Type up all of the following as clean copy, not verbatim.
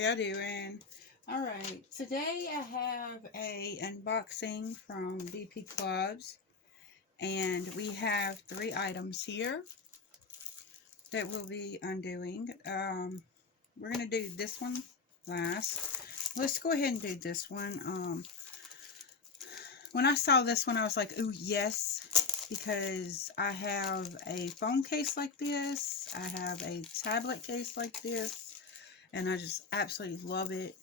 y'all doing? All right, today I have a unboxing from BP Clubs, and we have 3 items here that we'll be undoing. We're gonna do this one last. Let's go ahead and do this one. When I saw this one, I was like, "Ooh, yes," because I have a phone case like this. I have a tablet case like this, and I just absolutely love it.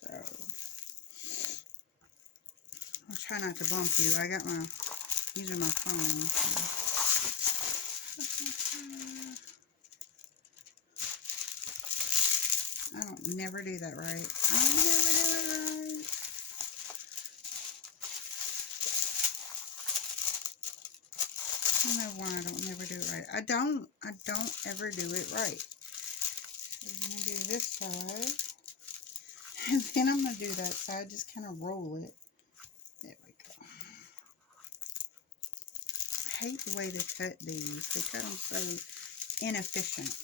So I'll try not to bump you. I got my using my phone. I don't never do that right. I don't never do it right. I don't know why I don't never do it right. I don't ever do it right. So we're gonna do this side. And then I'm gonna do that side, just kind of roll it. There we go. I hate the way they cut these. They cut them so inefficient.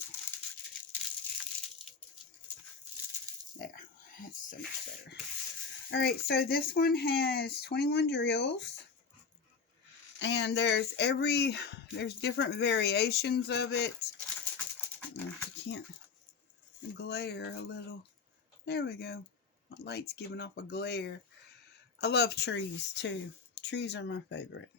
There, that's so much better. Alright, so this one has 21 drills. And there's different variations of it. I don't know if you can't glare a little. There we go. My light's giving off a glare. I love trees too. Trees are my favorite.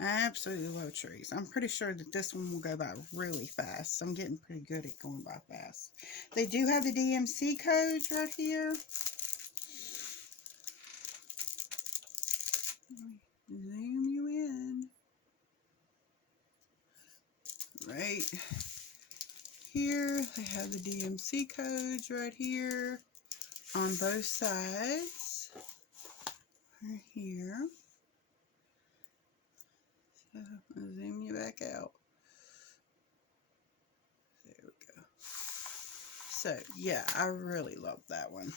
I absolutely love trees. I'm pretty sure that this one will go by really fast. I'm getting pretty good at going by fast. They do have the DMC codes right here. Zoom you in. Right here, they have the DMC codes right here on both sides. Right here. So I'll zoom you back out. There we go. So yeah, I really love that one.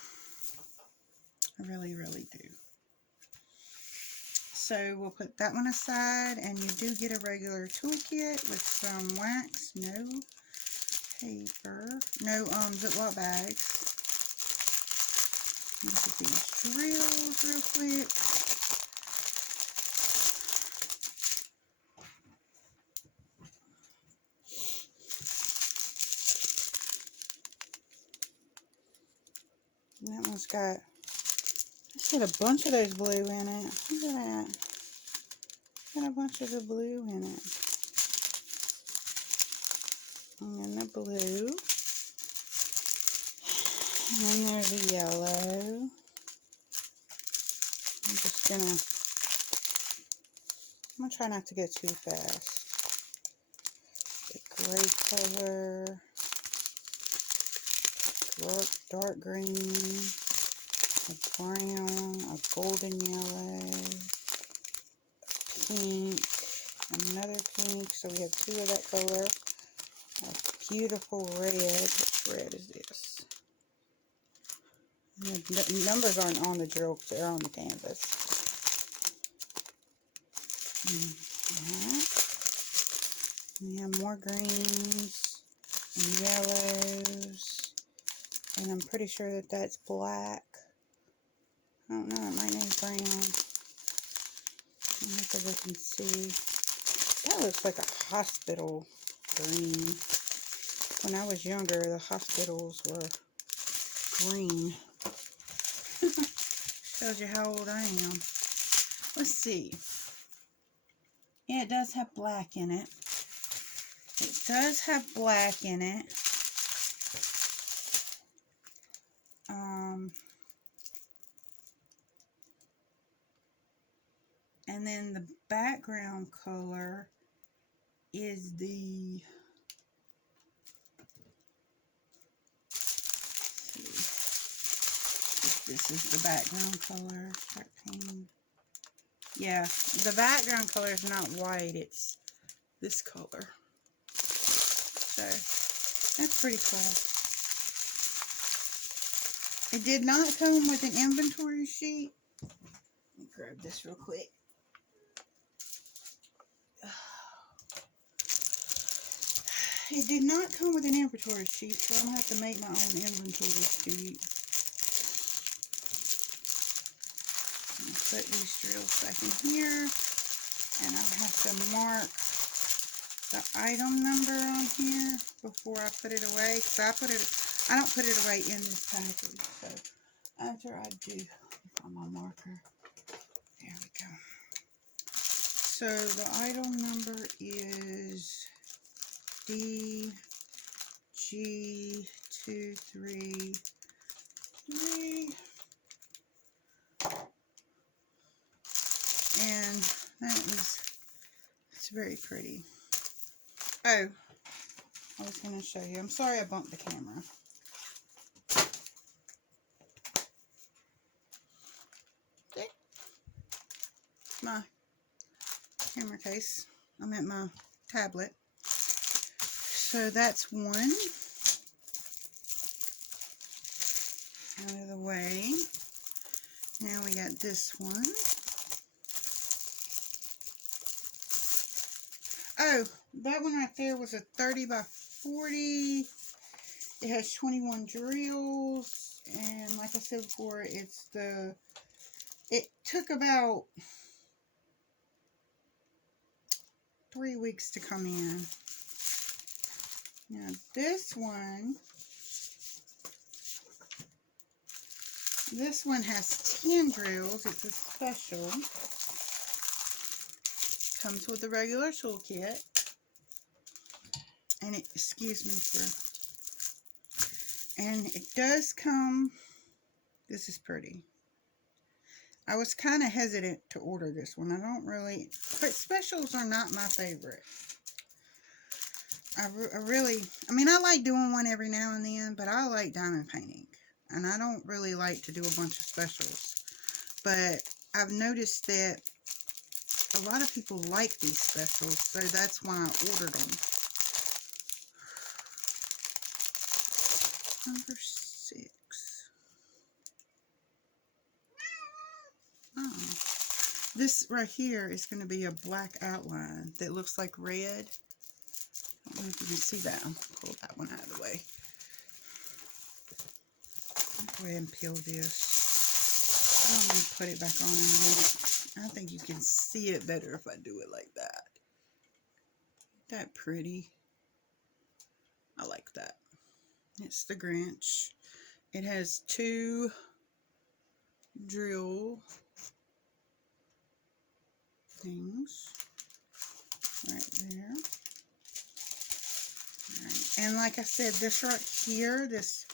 I really, really do. So we'll put that one aside, and you do get a regular toolkit with some wax, no paper, no Ziploc bags. Look at these drills real quick. And that one's got, let's get a bunch of those blue in it. Look at that. Got a bunch of the blue in it. And then the blue. And then there's the yellow. I'm gonna try not to go too fast. The gray color, dark green, a brown, a golden yellow, pink, another pink, so we have 2 of that color, a beautiful red. What red is this? The numbers aren't on the drill, they're on the canvas. We have more greens and yellows, and I'm pretty sure that that's black. I don't know, it might need brown. I don't know if we can see. That looks like a hospital green. When I was younger, the hospitals were green. Shows you how old I am. Let's see. Yeah, it does have black in it. It does have black in it. And then the background color is the, this is the background color. Start painting. Yeah, the background color is not white, it's this color. So that's pretty cool. It did not come with an inventory sheet. Let me grab this real quick. it did not come with an inventory sheet, so I'm going to have to make my own inventory sheet. Put these drills back in here, and I'll have to mark the item number on here before I put it away, because I don't put it away in this package. So after I do, on my marker, there we go. So the item number is DG233. And that is, it's very pretty. Oh, I was going to show you. I'm sorry I bumped the camera. See? My camera case. I meant my tablet. So that's one out of the way. Now we got this one. Oh, that one right there was a 30 by 40. It has 21 drills, and like I said before, it took about 3 weeks to come in. Now this one has 10 drills. It's a special. Comes with the regular toolkit, and and it does come. This is pretty. I was kind of hesitant to order this one. But specials are not my favorite. I mean, I like doing one every now and then, but I like diamond painting, and I don't really like to do a bunch of specials. But I've noticed that a lot of people like these specials, so that's why I ordered them. Number 6. Oh. This right here is going to be a black outline that looks like red. I don't know if you can see that. I'll pull that one out of the way. Go ahead and peel this. I'm going to put it back on in a minute. I think you can see it better if I do it like that. Isn't that pretty? I like that. It's the Grinch. It has 2 drill things right there. All right. And like I said, this right here, this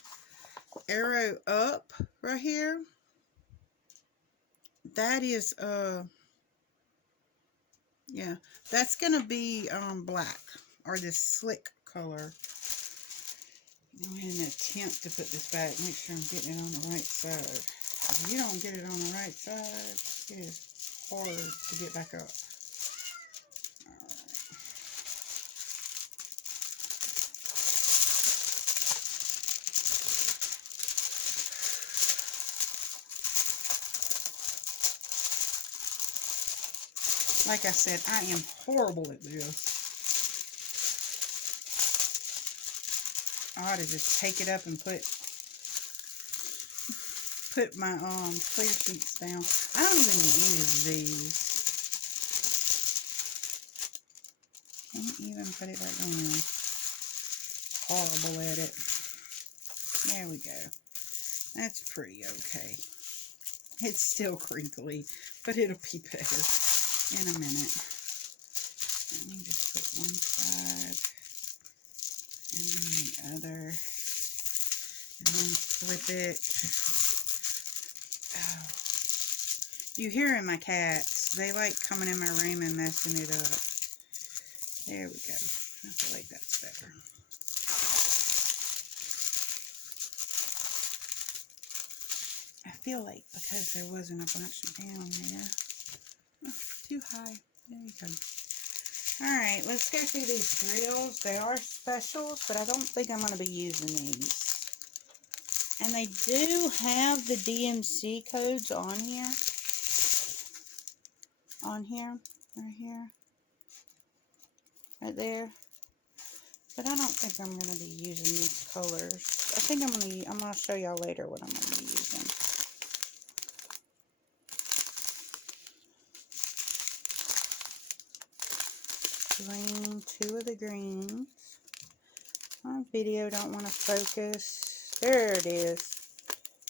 arrow up right here, that is yeah, that's gonna be black, or this slick color. Go ahead and attempt to put this back. Make sure I'm getting it on the right side. If you don't get it on the right side, it is hard to get back up. Like I said, I am horrible at this. I ought to just take it up and put my clear sheets down. I don't even use these. Can't even put it right down. Horrible at it. There we go. That's pretty okay. It's still crinkly, but it'll be better in a minute. Let me just put one side and then the other, and then flip it. Oh. You hearing my cats? They like coming in my room and messing it up. There we go. I feel like that's better. I feel like because there wasn't a bunch down there. Oh, too high. There you go. Alright, let's go through these drills. They are specials, but I don't think I'm going to be using these. And they do have the DMC codes on here. Right here. Right there. But I don't think I'm going to be using these colors. I think I'm going to show y'all later what I'm going to be using. Green, 2 of the greens. My video don't want to focus. There it is.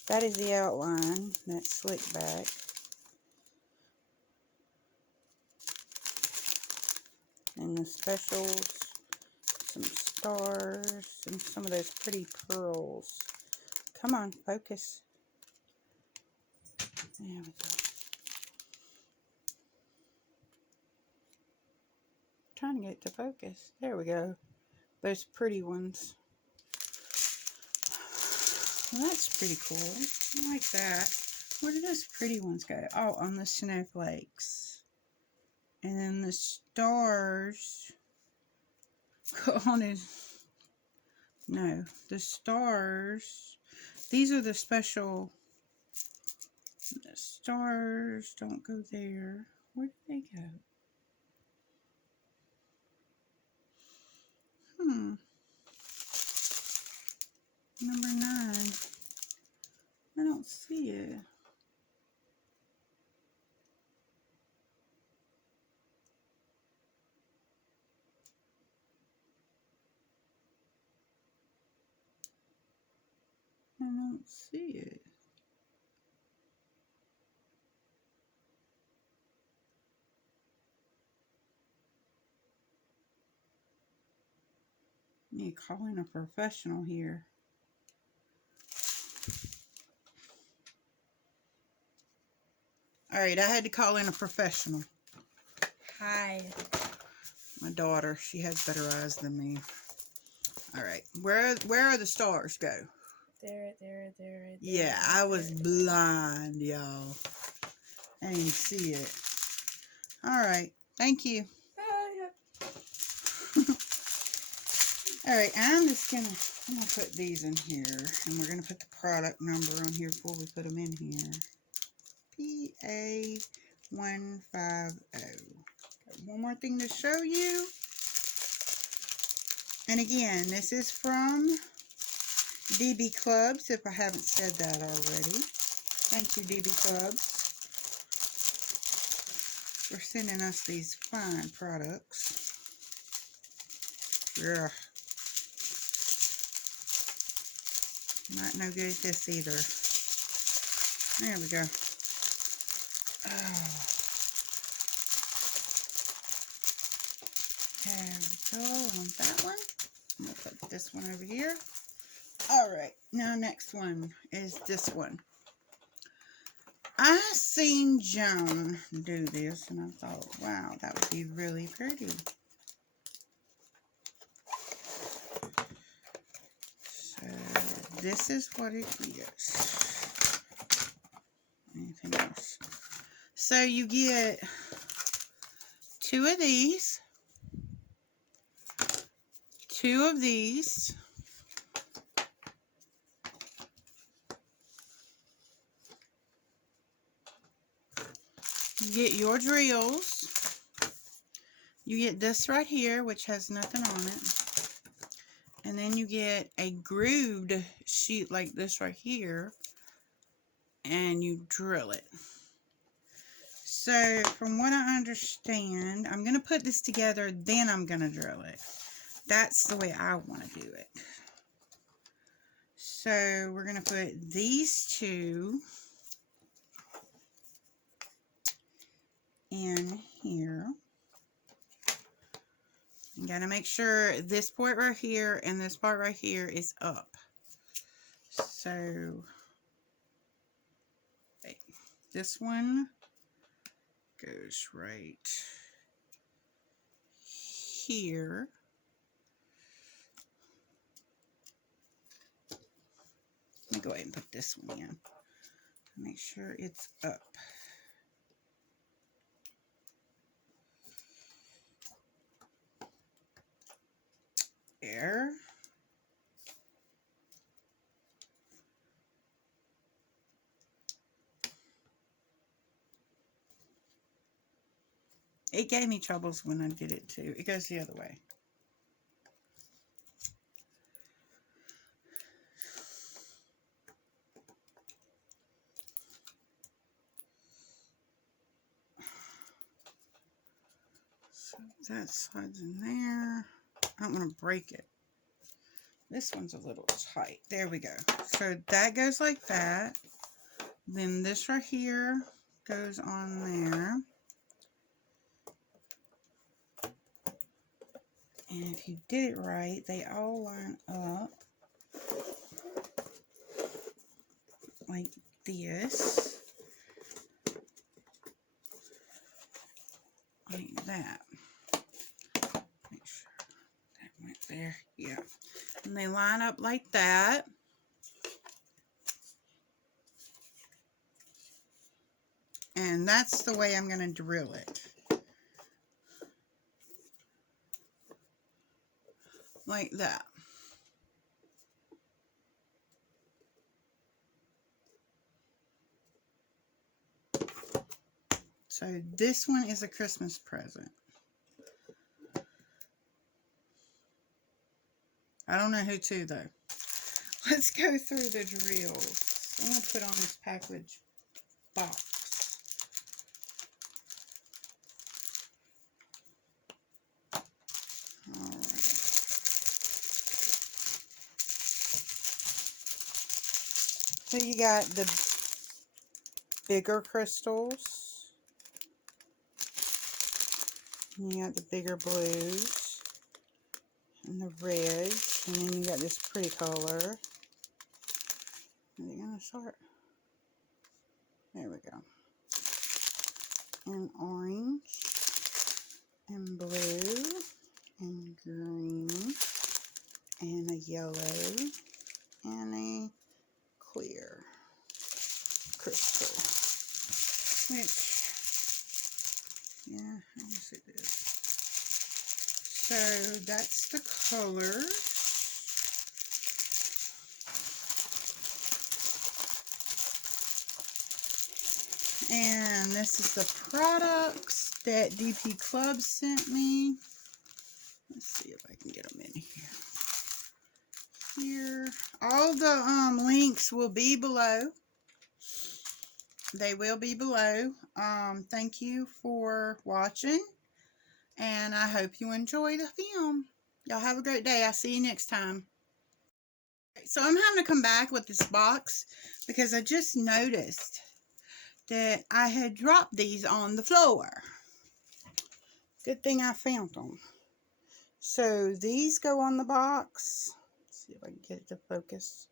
That is the outline, that slick back. And the specials, some stars, and some of those pretty pearls. Come on, focus. There we go. Trying to get it to focus. There we go. Those pretty ones. Well, that's pretty cool. I like that. Where did those pretty ones go? Oh, on the snowflakes. And then the stars go on it. No, the stars. These are the special. The stars don't go there. Where did they go? Number 9. I don't see it. I don't see it. You call in a professional here. Alright, I had to call in a professional. Hi. My daughter, she has better eyes than me. Alright, where are the stars go? There. Yeah, I was blind, y'all. I didn't see it. Alright, thank you. Alright, I'm gonna put these in here, and we're gonna put the product number on here before we put them in here. PA150. Got one more thing to show you. And again, this is from DB Clubs, if I haven't said that already. Thank you, DB Clubs, for sending us these fine products. Yeah. Not no good at this either. There we go. Oh. There we go on that one. I'm going to put this one over here. Alright, now next one is this one. I seen Joan do this and I thought, wow, that would be really pretty. So this is what it is. Anything else? So you get 2 of these, 2 of these, you get your drills, you get this right here, which has nothing on it, and then you get a grooved sheet like this right here, and you drill it. So from what I understand, I'm going to put this together, then I'm going to drill it. That's the way I want to do it. So we're going to put these 2 in here. You got to make sure this part right here and this part right here is up. So this one goes right here. Let me go ahead and put this one in. Make sure it's up. There. It gave me troubles when I did it too. It goes the other way. So that slides in there. I don't want to break it. This one's a little tight. There we go. So that goes like that. Then this right here goes on there. And if you did it right, they all line up like this. Like that. Make sure that went there. Yeah. And they line up like that. And that's the way I'm going to drill it. Like that. So this one is a Christmas present. I don't know who to though. Let's go through the drills. I'm going to put on this package box. Alright. So you got the bigger crystals. And you got the bigger blues. And the reds. And then you got this pretty color. Are they going to start? There we go. And orange. And blue. And green. And a yellow. And a clear crystal. Which, yeah, I guess it is. So that's the color. And this is the products that DP Club sent me. Let's see if I can get them in here. Here. All the links will be below. They will be below. Thank you for watching. And I hope you enjoy the film. Y'all have a great day. I'll see you next time. So I'm having to come back with this box because I just noticed that I had dropped these on the floor. Good thing I found them. So these go on the box. Let's see if I can get it to focus.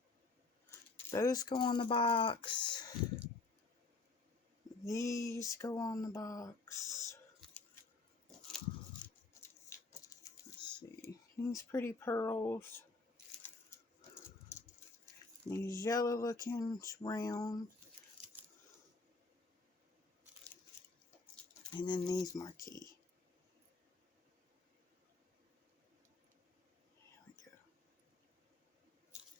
Those go on the box. These go on the box. Let's see. These pretty pearls. These yellow looking round. And then these marquee. There we go.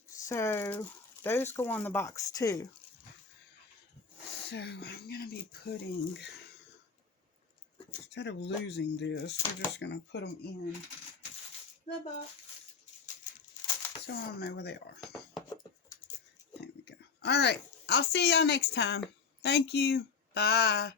So those go on the box too. So I'm going to be putting, instead of losing this, we're just going to put them in the box. So I'll know where they are. There we go. All right. I'll see y'all next time. Thank you. Bye.